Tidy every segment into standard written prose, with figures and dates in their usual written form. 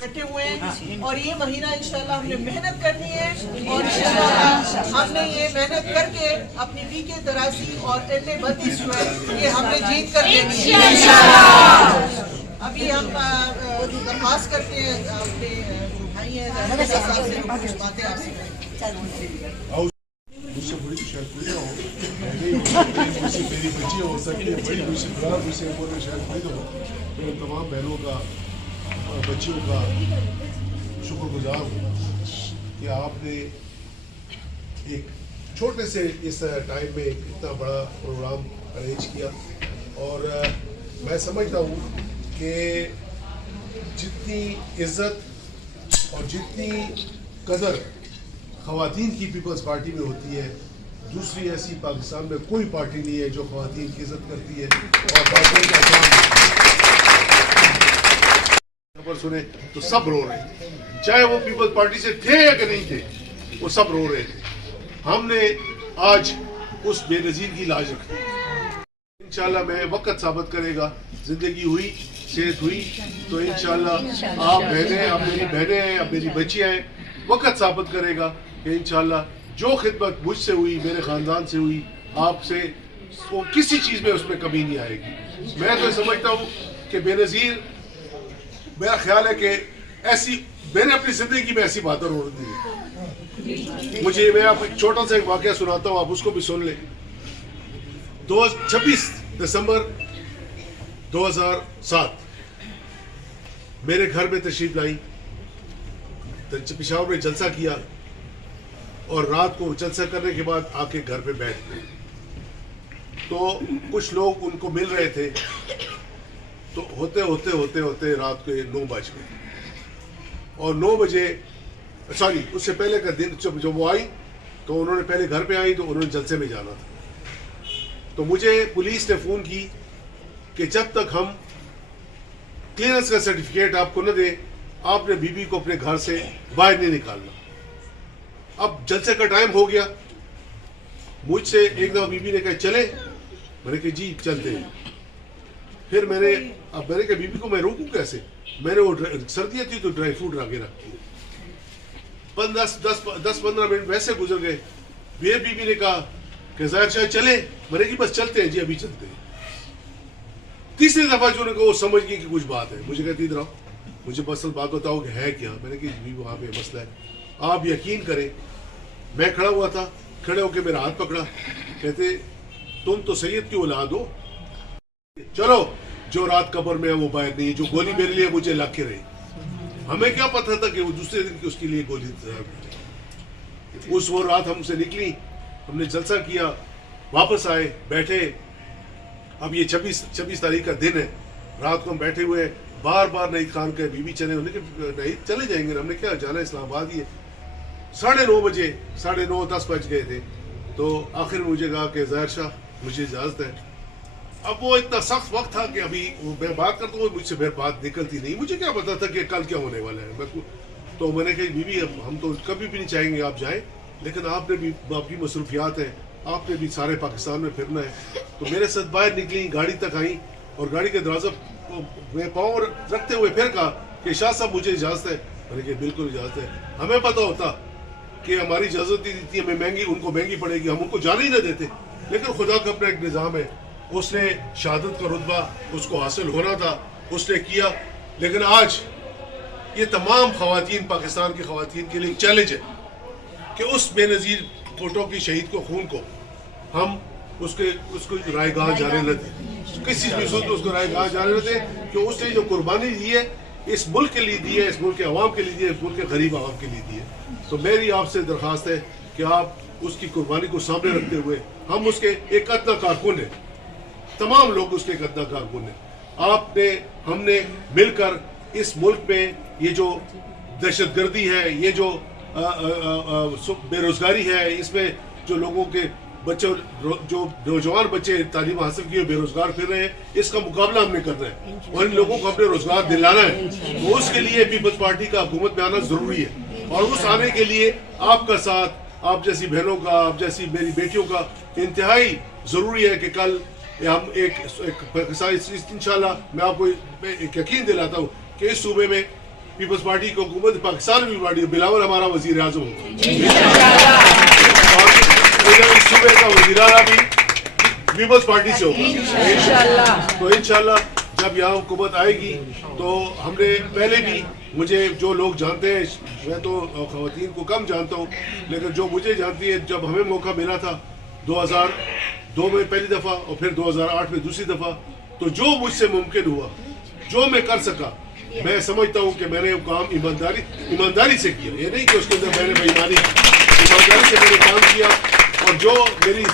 کٹے ہوئے ہیں اور یہ مہینہ انشاءاللہ ہم نے محنت کرنی ہے اور انشاءاللہ ہم نے یہ محنت کر کے اپنی VK83 اور LA32 جو ہے یہ ہم نے جیت کر لینی ہے انشاءاللہ۔ ابھی ہم درخواست کرتے ہیں اپنے بھائی ہیں صاحب سے کچھ باتیں آپ سے کریں۔ مجھ سے بڑی شاید کوئی نہ ہو، مجھ سے میری بچی ہو سکتی ہے بڑی، مجھ سے بڑا، مجھ سے شاید کوئی نہ ہو۔ میں تمام بہنوں کا اور بچیوں کا شکر گزار ہوں کہ آپ نے ایک چھوٹے سے اس ٹائم میں اتنا بڑا پروگرام ارینج کیا، اور میں سمجھتا ہوں کہ جتنی عزت اور جتنی قدر خواتین کی پیپلز پارٹی میں ہوتی ہے، دوسری ایسی پاکستان میں کوئی پارٹی نہیں ہے جو خواتین کی عزت کرتی ہے اور خواتین کا احترام خبر سنے تو سب رو رہے ہیں، چاہے وہ پیپلز پارٹی سے تھے یا کہ نہیں تھے، وہ سب رو رہے تھے۔ ہم نے آج اس بے نظیر کی لاج رکھی، انشاءاللہ میں وقت ثابت کرے گا، زندگی ہوئی، صحت ہوئی تو انشاءاللہ آپ بہنیں، آپ میری بہنیں ہیں، آپ میری بچیاں ہیں، وقت ثابت کرے گا کہ انشاءاللہ جو خدمت مجھ سے ہوئی، میرے خاندان سے ہوئی، آپ سے، وہ کسی چیز میں اس میں کمی نہیں آئے گی۔ میں تو سمجھتا ہوں کہ بے نظیر، میرا خیال ہے کہ ایسی میں نے اپنی زندگی میں ایسی باتیں روک دی ہے۔ مجھے، میں آپ ایک چھوٹا سا ایک واقعہ سناتا ہوں، آپ اس کو بھی سن لیں۔ 26 دسمبر 2007 میرے گھر میں تشریف لائی، پشاور میں جلسہ کیا، اور رات کو جلسہ کرنے کے بعد آ کے گھر پہ بیٹھ گئے، تو کچھ لوگ ان کو مل رہے تھے، تو ہوتے ہوتے رات کے 9 بج گئے، اور 9 بجے، سوری اس سے پہلے کا دن جب وہ آئی تو انہوں نے پہلے گھر پہ آئی تو انہوں نے جلسے میں جانا تھا، تو مجھے پولیس نے فون کی کہ جب تک ہم کلیئرنس کا سرٹیفکیٹ آپ کو نہ دیں، آپ نے بی بی کو اپنے گھر سے باہر نہیں نکالنا۔ اب جلسے کا ٹائم ہو گیا، مجھ سے ایک دفعہ بی بی نے کہا چلے، میں نے کہا جی چلتے ہیں۔ پھر میں نے کہا بی بی کو میں روکوں کیسے، میں نے وہ سردیاں تھی تو ڈرائی فروٹ آگے رکھ دیا، 10-15 منٹ ویسے گزر گئے، پھر بی بی نے کہا کہ ظاہر شاہ چلے، میں نے کہا بس چلتے ہیں جی، ابھی چلتے ہیں۔ تیسری دفعہ جو نے کہا وہ سمجھ گئی کہ کچھ بات ہے، مجھے کہتی ادھر آؤ، مجھے اصل بات بتاؤ کہ ہے کیا۔ میں نے کہا جی وہاں پہ مسئلہ ہے، آپ یقین کریں میں کھڑا ہوا تھا، کھڑے ہو کے میرا ہاتھ پکڑا، کہتے تم تو سید کی اولاد ہو، چلو جو رات قبر میں ہے وہ باہر نہیں ہے، جو گولی میرے لیے مجھے لگ کے رہی۔ ہمیں کیا پتا تھا کہ وہ دوسرے دن کی اس کے لیے گولی اس وہ رات ہم سے نکلی، ہم نے جلسہ کیا، واپس آئے، بیٹھے۔ اب یہ 26 تاریخ کا دن ہے، رات کو ہم بیٹھے ہوئے، بار بار نعید خان کے بی بی چلے، انہوں نے کہا نعید چلے جائیں گے، ہم نے کیا جانا اسلام آباد ہی ہے۔ 9:30 بجے، 9:30 10 بج گئے تھے، تو آخر مجھے کہا کہ ظاہر شاہ مجھے اجازت ہے۔ اب وہ اتنا سخت وقت تھا کہ ابھی میں بات کرتا ہوں مجھ سے پھر بات نکلتی نہیں، مجھے کیا پتا تھا کہ کل کیا ہونے والا ہے۔ تو میں نے کہا بی بی ہم تو کبھی بھی نہیں چاہیں گے آپ جائیں، لیکن آپ نے بھی، آپ کی مصروفیات ہیں، آپ نے بھی سارے پاکستان میں پھرنا ہے۔ تو میرے ساتھ باہر نکلی، گاڑی تک آئیں، اور گاڑی کے دروازہ میں پاؤں رکھتے ہوئے پھر کہا کہ شاہ صاحب مجھے اجازت ہے۔ میں نے کہا بالکل اجازت ہے۔ ہمیں پتہ ہوتا کہ ہماری اجازت نہیں دیتی، ہمیں مہنگی، ان کو مہنگی پڑے گی، ہم ان کو جانے ہی نہ دیتے، لیکن خدا کا اپنا ایک نظام ہے، اس نے شہادت کا رتبہ اس کو حاصل ہونا تھا، اس نے کیا۔ لیکن آج یہ تمام خواتین، پاکستان کی خواتین کے لیے چیلنج ہے کہ اس بے نظیر فوٹو کی شہید کو، خون کو ہم اس کو رائے گاہ جانے نہ دیں، کسی بھی صورت میں اس کو رائے گاہ جانے نہ دیں، کہ اس نے جو قربانی دی ہے اس ملک کے لیے دی ہے، اس ملک کے عوام کے لیے دی ہے، اس ملک کے غریب عوام کے لیے دی ہے۔ تو میری آپ سے درخواست ہے کہ آپ اس کی قربانی کو سامنے رکھتے ہوئے، ہم اس کے ایک ادنا کارکن ہیں، تمام لوگ اس کے ایک ادنا کارکن ہیں، آپ نے، ہم نے مل کر اس ملک میں یہ جو دہشت گردی ہے، یہ جو بے روزگاری ہے، اس میں جو لوگوں کے بچے، جو نوجوان بچے تعلیم حاصل کیے بے روزگار پھر رہے ہیں، اس کا مقابلہ ہم نے کرنا ہے اور ان لوگوں کو اپنے روزگار دلانا ہے۔ تو اس کے لیے پیپلز پارٹی کا حکومت میں آنا ضروری ہے، اور اس آنے کے لیے آپ کا ساتھ، آپ جیسی بہنوں کا، آپ جیسی میری بیٹیوں کا انتہائی ضروری ہے کہ کل ہم انشاءاللہ میں آپ کو ایک یقین دلاتا ہوں کہ اس صوبے میں پیپلز پارٹی کی حکومت پاکستان میں پارٹی بلاول ہمارا وزیر اعظم ہوگا اور اس صوبے کا وزیر اعلیٰ بھی پیپلز پارٹی سے ہوگا. تو انشاءاللہ جب یہاں حکومت آئے گی تو ہم نے پہلے بھی, مجھے جو لوگ جانتے ہیں, میں تو خواتین کو کم جانتا ہوں, لیکن جو مجھے جانتی ہے, جب ہمیں موقع ملا تھا 2002 میں پہلی دفعہ اور پھر 2008 میں دوسری دفعہ, تو جو مجھ سے ممکن ہوا, جو میں کر سکا, میں سمجھتا ہوں کہ میں نے وہ کام ایمانداری سے کیا. یہ نہیں کہ اس کے اندر میں نے بےایمانی کی, ایمانداری سے میں نے کام کیا. اور جو میری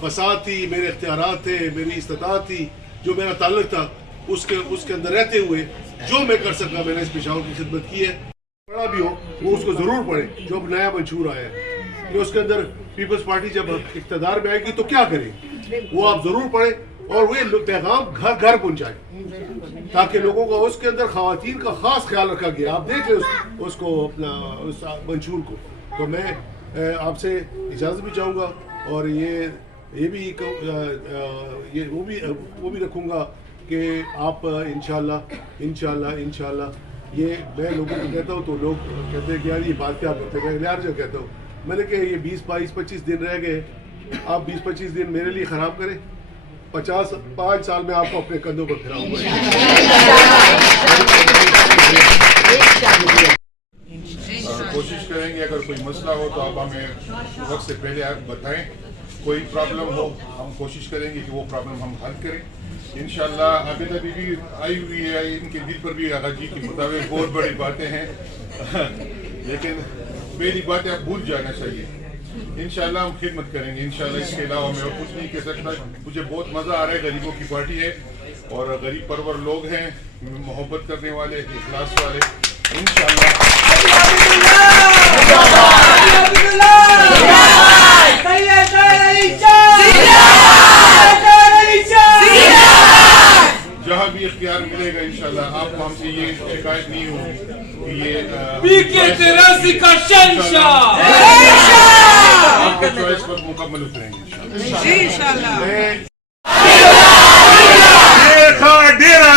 بساط تھی, میرے اختیارات تھے, میری استطاعت تھی, جو میرا تعلق تھا, اس کے اندر رہتے ہوئے جو میں کر سکا میں نے اس پشاور کی خدمت کی ہے. بڑا بھی ہو وہ اس کو ضرور پڑھے, جو اب نیا منشور آیا ہے کہ اس کے اندر پیپلز پارٹی جب اقتدار میں آئے گی تو کیا کرے, وہ آپ ضرور پڑھیں اور وہ پیغام گھر گھر پہنچائیں تاکہ لوگوں کو اس کے اندر خواتین کا خاص خیال رکھا گیا. آپ دیکھ لیں اس کو, اپنا اس منشور کو. تو میں آپ سے اجازت بھی چاہوں گا اور یہ بھی وہ بھی رکھوں گا کہ آپ انشاءاللہ یہ میں لوگوں کو کہتا ہوں تو لوگ کہتے ہیں کہ یار یہ بات کیا کرتے ہیں, میں ہر جگہ کہتا ہوں, میں نے کہ یہ 20-22-25 دن رہ گئے, آپ 20-25 دن میرے لیے خراب کریں, 5 سال میں آپ کو اپنے کندھوں پر پھراؤں گا. کوشش کریں گے اگر کوئی مسئلہ ہو تو آپ ہمیں وقت سے پہلے بتائیں, کوئی پرابلم ہو ہم کوشش کریں گے کہ وہ پرابلم ہم حل کریں انشاءاللہ. عابد ابھی بھی آئی ہوئی ہے, ان کے دل پر بھی آغا جی کے مطابق بہت بڑی باتیں ہیں, لیکن میری باتیں آپ بھول جانا چاہیے. انشاءاللہ ہم خدمت کریں گے انشاءاللہ. اس کے علاوہ میں اور کچھ نہیں کہہ سکتا. مجھے بہت مزہ آ رہا ہے, غریبوں کی پارٹی ہے اور غریب پرور لوگ ہیں, محبت کرنے والے, اخلاص والے. انشاءاللہ جہاں بھی اختیار ملے گا انشاءاللہ آپ کو ہم سے یہ شکایت نہیں ہوگی کہ یہ آپ کے چوائس پر مکمل اتریں گے انشاءاللہ. ڈیرا